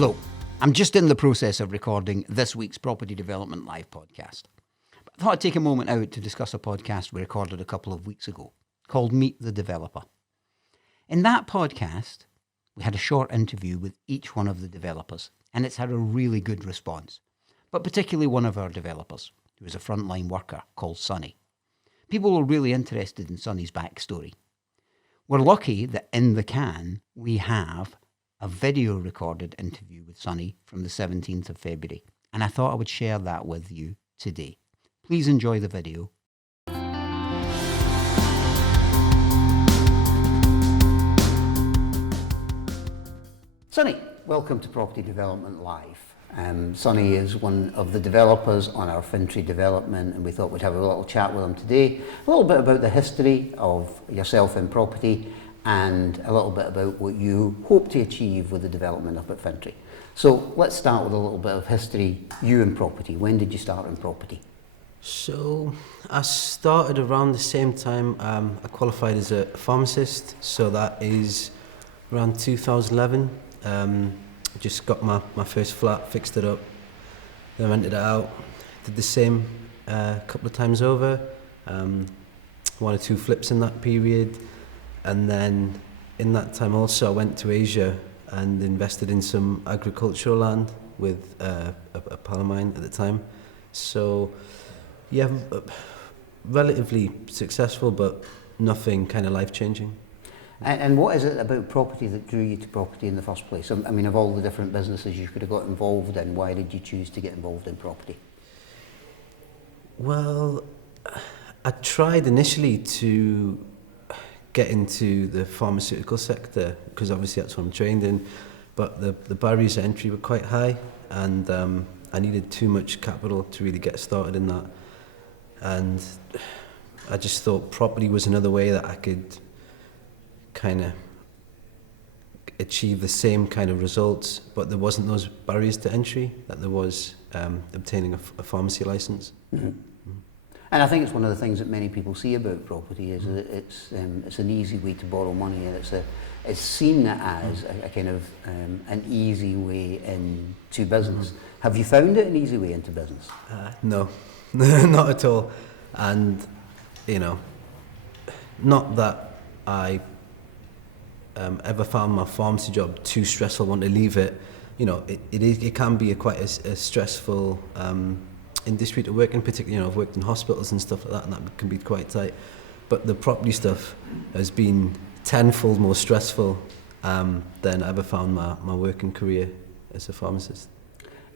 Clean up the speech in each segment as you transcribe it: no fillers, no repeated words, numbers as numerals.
Hello, I'm just in the process of recording this week's Property Development Live podcast. But I thought I'd take a moment out to discuss a podcast we recorded a couple of weeks ago called Meet the Developer. In that podcast, we had a short interview with each one of the developers, and it's had a really good response, but particularly one of our developers, who is a frontline worker called Sonny. People were really interested in Sonny's backstory. We're lucky that in the can we have a video recorded interview with Sonny from the 17th of February, and I thought I would share that with you today. Please enjoy the video. Sonny, welcome to Property Development Live. Sonny is one of the developers on our Fintry development, and we thought we'd have a little chat with him today, a little bit about the history of yourself in property, and a little bit about what you hope to achieve with the development up at Fintry. So let's start with a little bit of history. You in property, when did you start in property? So I started around the same time. I qualified as a pharmacist, so that is around 2011. Just got my first flat, fixed it up, then rented it out. Did the same a couple of times over, one or two flips in that period. And then in that time also I went to Asia and invested in some agricultural land with a pal of mine at the time. So yeah, relatively successful, but nothing kind of life-changing. And what is it about property that drew you to property in the first place? I mean, of all the different businesses you could have got involved in, why did you choose to get involved in property? Well, I tried initially to get into the pharmaceutical sector because obviously that's what I'm trained in, but the barriers to entry were quite high, and I needed too much capital to really get started in that. And I just thought property was another way that I could kind of achieve the same kind of results, but there wasn't those barriers to entry that there was obtaining a pharmacy license. Mm-hmm. And I think it's one of the things that many people see about property is that it's an easy way to borrow money, and it's seen as a kind of an easy way into business. Have you found it an easy way into business? No, not at all. And you know, not that I ever found my pharmacy job too stressful, want to leave it. You know, it can be quite a stressful industry to work in, particularly, you know, I've worked in hospitals and stuff like that, and that can be quite tight. But the property stuff has been tenfold more stressful than I ever found my working career as a pharmacist.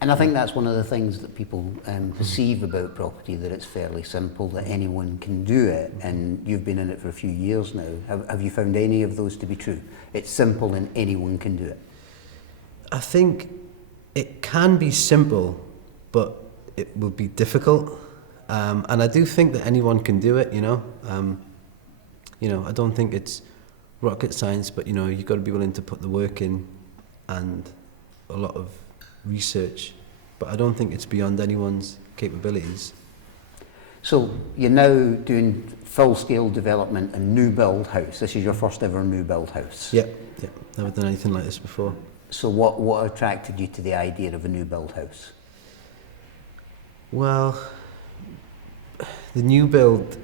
And I think that's one of the things that people perceive about property, that it's fairly simple, that anyone can do it, and you've been in it for a few years now. Have you found any of those to be true? It's simple and anyone can do it. I think it can be simple, but it will be difficult. And I do think that anyone can do it, you know. I don't think it's rocket science, but, you know, you've got to be willing to put the work in and a lot of research, but I don't think it's beyond anyone's capabilities. So you're now doing full-scale development, a new build house. This is your first ever new build house. Yeah, never done anything like this before. So what attracted you to the idea of a new build house? Well, the new build,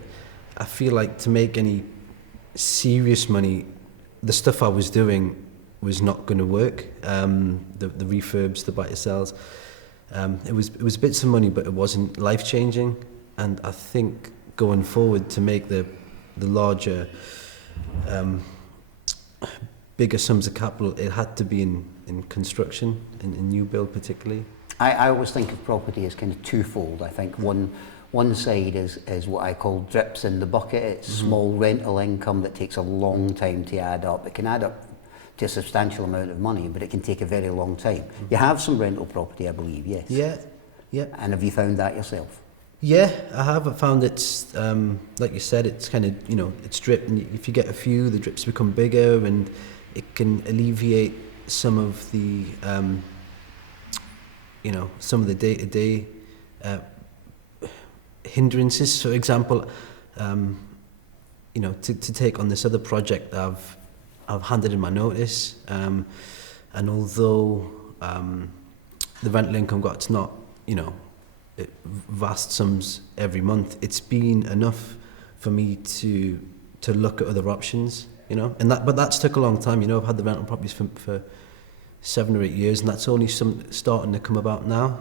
I feel like to make any serious money, the stuff I was doing was not going to work. The refurbs, the buy-to-sells, it was bits of money, but it wasn't life-changing. And I think going forward, to make the larger, bigger sums of capital, it had to be in construction, in new build particularly. I always think of property as kind of twofold. I think one side is what I call drips in the bucket. It's small rental income that takes a long time to add up. It can add up to a substantial amount of money, but it can take a very long time. You have some rental property, I believe, yes? Yeah. And have you found that yourself? Yeah, I have. I found it's, like you said, it's kind of, you know, it's drip, and if you get a few, the drips become bigger, and it can alleviate some of the, some of the day-to-day hindrances. For example, to take on this other project, I've handed in my notice, and although the rental income it's not, vast sums every month. It's been enough for me to look at other options, but that's took a long time. I've had the rental properties for 7 or 8 years, and that's only starting to come about now.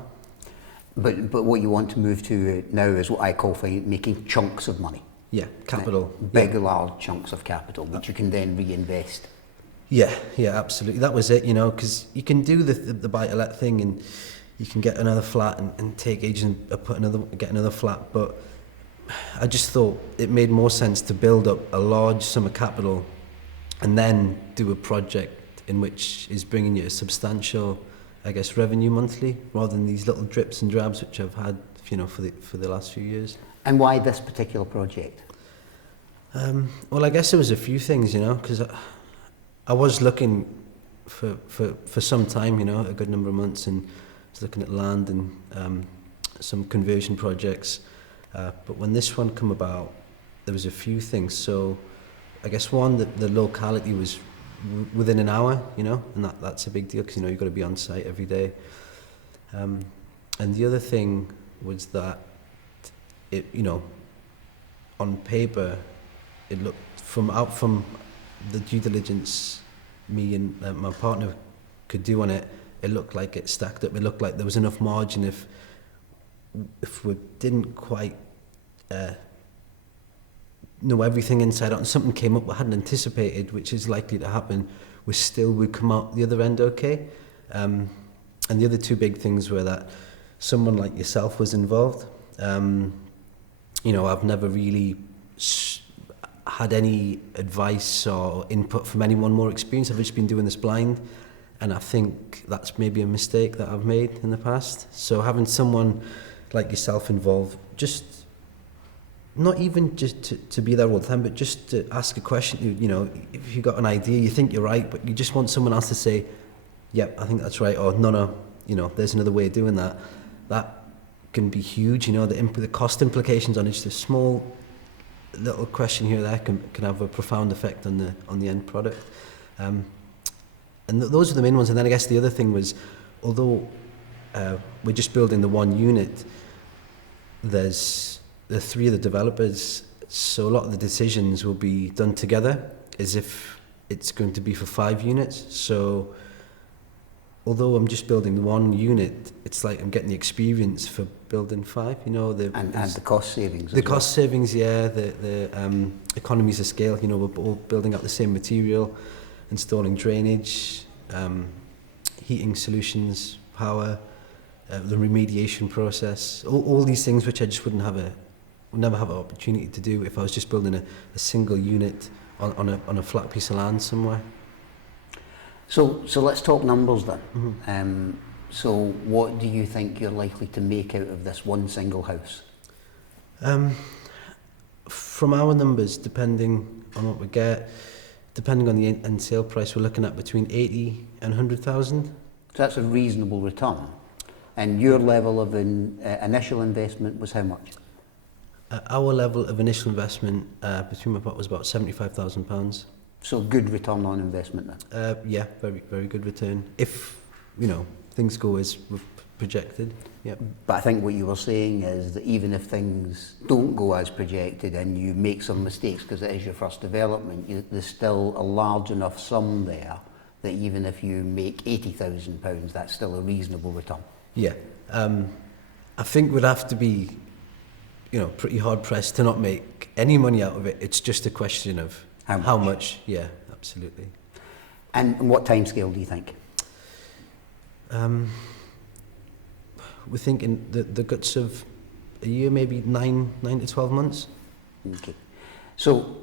But what you want to move to now is what I call making chunks of money. Yeah, capital. Big, large chunks of capital, which you can then reinvest. Yeah, absolutely. That was it, because you can do the buy-to-let thing, and you can get another flat and take ages and get another flat. But I just thought it made more sense to build up a large sum of capital and then do a project in which is bringing you a substantial, I guess, revenue monthly, rather than these little drips and drabs which I've had, for the last few years. And why this particular project? Well, I guess there was a few things, because I was looking for some time, a good number of months, and was looking at land and some conversion projects. But when this one come about, there was a few things. So I guess one, that the locality was within an hour, and that's a big deal, because you've got to be on site every day. And the other thing was that it, on paper, it looked from the due diligence me and my partner could do on it. It looked like it stacked up. It looked like there was enough margin if we didn't quite know everything inside out, and something came up we hadn't anticipated, which is likely to happen, we'd come out the other end okay. And the other two big things were that someone like yourself was involved. I've never really had any advice or input from anyone more experienced. I've just been doing this blind, and I think that's maybe a mistake that I've made in the past. So having someone like yourself involved, just not even just to be there all the time, but just to ask a question. If you got an idea, you think you're right, but you just want someone else to say, yep, I think that's right, or no, there's another way of doing that. That can be huge. The cost implications on it, just a small little question here or there can have a profound effect on the end product. And those are the main ones. And then I guess the other thing was, although we're just building the one unit, there's the three of the developers, so a lot of the decisions will be done together as if it's going to be for 5 units. So although I'm just building the one unit, it's like I'm getting the experience for building 5, and the cost savings. The cost savings, yeah, the economies of scale. We're all building up the same material, installing drainage, heating solutions, power, the remediation process, all these things which I just would never have an opportunity to do if I was just building a single unit on a flat piece of land somewhere. So let's talk numbers then. Mm-hmm. So what do you think you're likely to make out of this one single house? From our numbers, depending on what we get, depending on the end sale price, we're looking at between 80 and 100,000. So that's a reasonable return. And your level of initial investment was how much? Our level of initial investment between my part was about £75,000. So good return on investment then? Yeah, very, very good return. If, things go as we've projected. Yeah. But I think what you were saying is that even if things don't go as projected and you make some mistakes, because it is your first development, there's still a large enough sum there that even if you make £80,000, that's still a reasonable return. Yeah. I think we'd have to be, pretty hard pressed to not make any money out of it. It's just a question of how much. Yeah, absolutely. And what timescale do you think? We're thinking the guts of a year, maybe 9 to 12 months. Okay. So,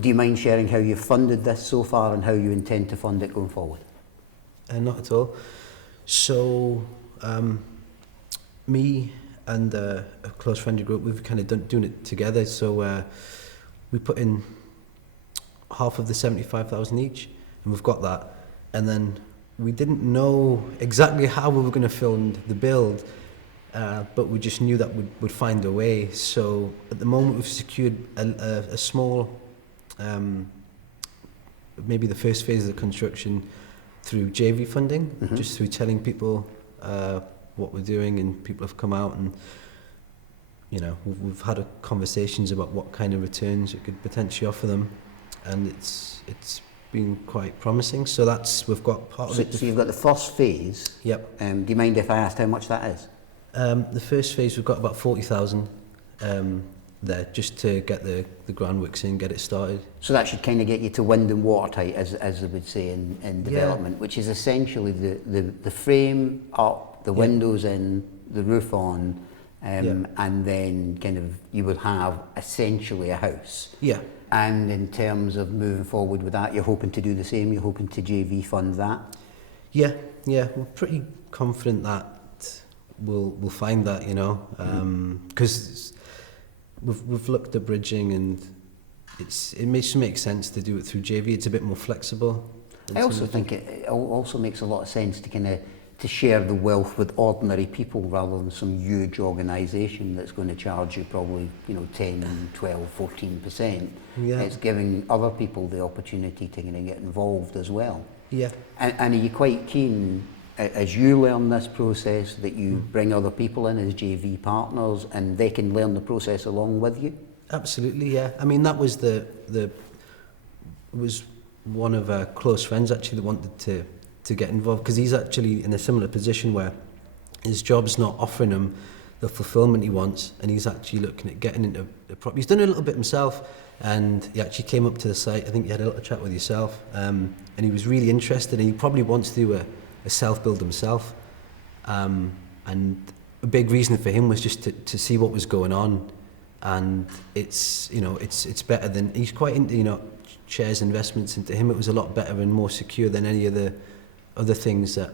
do you mind sharing how you've funded this so far and how you intend to fund it going forward? Not at all. So, me and a close friendly group, we've kind of doing it together. So we put in half of the 75,000 each, and we've got that. And then we didn't know exactly how we were going to fund the build, but we just knew that we'd find a way. So at the moment, we've secured a small, maybe the first phase of the construction, through JV funding, just through telling people what we're doing, and people have come out and, you know, we've had conversations about what kind of returns it could potentially offer them, and it's been quite promising. So we've got part of it. So you've got the first phase. Yep. Do you mind if I asked how much that is? The first phase, we've got about 40,000 there, just to get the groundworks in, get it started. So that should kind of get you to wind and watertight, as they would say in development, which is essentially the frame up, the windows in, the roof on, and then kind of you would have essentially a house. Yeah. And in terms of moving forward with that, you're hoping to do the same? You're hoping to JV fund that? Yeah, we're pretty confident that we'll find that, you know, because we've looked at bridging, and it makes sense to do it through JV. It's a bit more flexible. I also think it also makes a lot of sense to kind of to share the wealth with ordinary people rather than some huge organisation that's going to charge you probably, you know, 10, 12, 14%. Yeah. It's giving other people the opportunity to kind of get involved as well. Yeah. And are you quite keen, as you learn this process, that you bring other people in as JV partners and they can learn the process along with you? Absolutely, yeah. I mean, that was was one of our close friends actually that wanted to get involved, because he's actually in a similar position where his job's not offering him the fulfillment he wants, and he's actually looking at getting into the property. He's done a little bit himself, and he actually came up to the site. I think you had a little chat with yourself, and he was really interested, and he probably wants to do a self-build himself. And a big reason for him was just to see what was going on, and it's better than, he's quite into, you know, shares investments, and to him it was a lot better and more secure than any of the other things that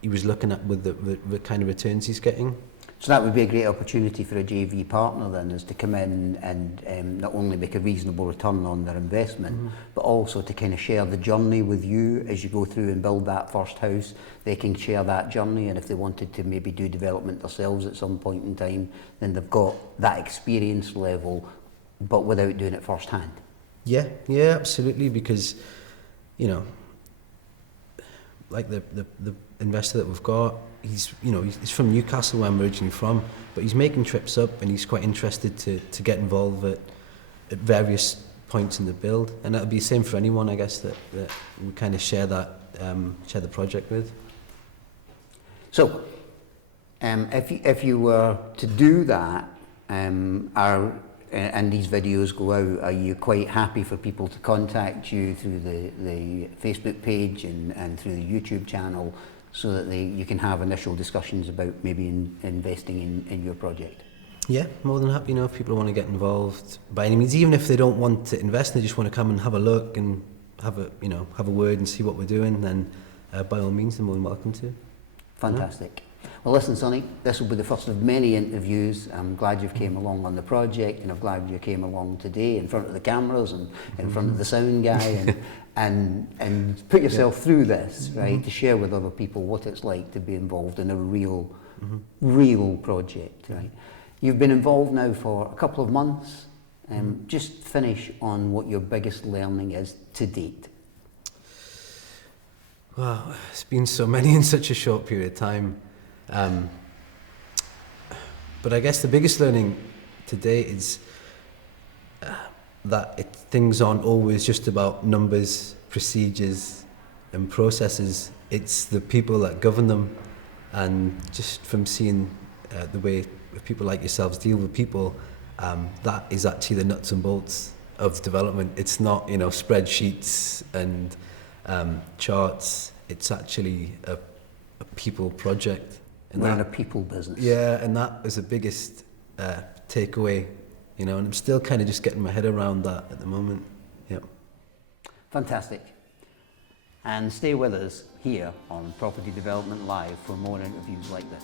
he was looking at with the kind of returns he's getting. So that would be a great opportunity for a JV partner then, is to come in and not only make a reasonable return on their investment, but also to kind of share the journey with you as you go through and build that first house. They can share that journey, and if they wanted to maybe do development themselves at some point in time, then they've got that experience level, but without doing it firsthand. Yeah, absolutely, because, you know, like the investor that we've got, he's from Newcastle, where I'm originally from, but he's making trips up, and he's quite interested to get involved at various points in the build, and that'll be the same for anyone, I guess, that we kind of share the project with. So, if you were to do that, and these videos go out, are you quite happy for people to contact you through the Facebook page and through the YouTube channel, so that you can have initial discussions about maybe investing in your project? Yeah, more than happy. You know, if people want to get involved by any means, even if they don't want to invest, they just want to come and have a look and have a word and see what we're doing, then by all means, they're more than welcome to. Fantastic. Well, listen, Sonny, this will be the first of many interviews. I'm glad you've came along on the project, and I'm glad you came along today in front of the cameras and in front of the sound guy, and put yourself through this, right, to share with other people what it's like to be involved in a real project, right? You've been involved now for a couple of months. Just finish on what your biggest learning is to date. Wow, it's been so many in such a short period of time. But I guess the biggest learning today is that things aren't always just about numbers, procedures and processes. It's the people that govern them, and just from seeing the way people like yourselves deal with people, that is actually the nuts and bolts of development. It's not, you know, spreadsheets and charts. It's actually a people project. And we're in a people business. Yeah, and that was the biggest takeaway, you know, and I'm still kind of just getting my head around that at the moment. Yep. Fantastic. And stay with us here on Property Development Live for more interviews like this.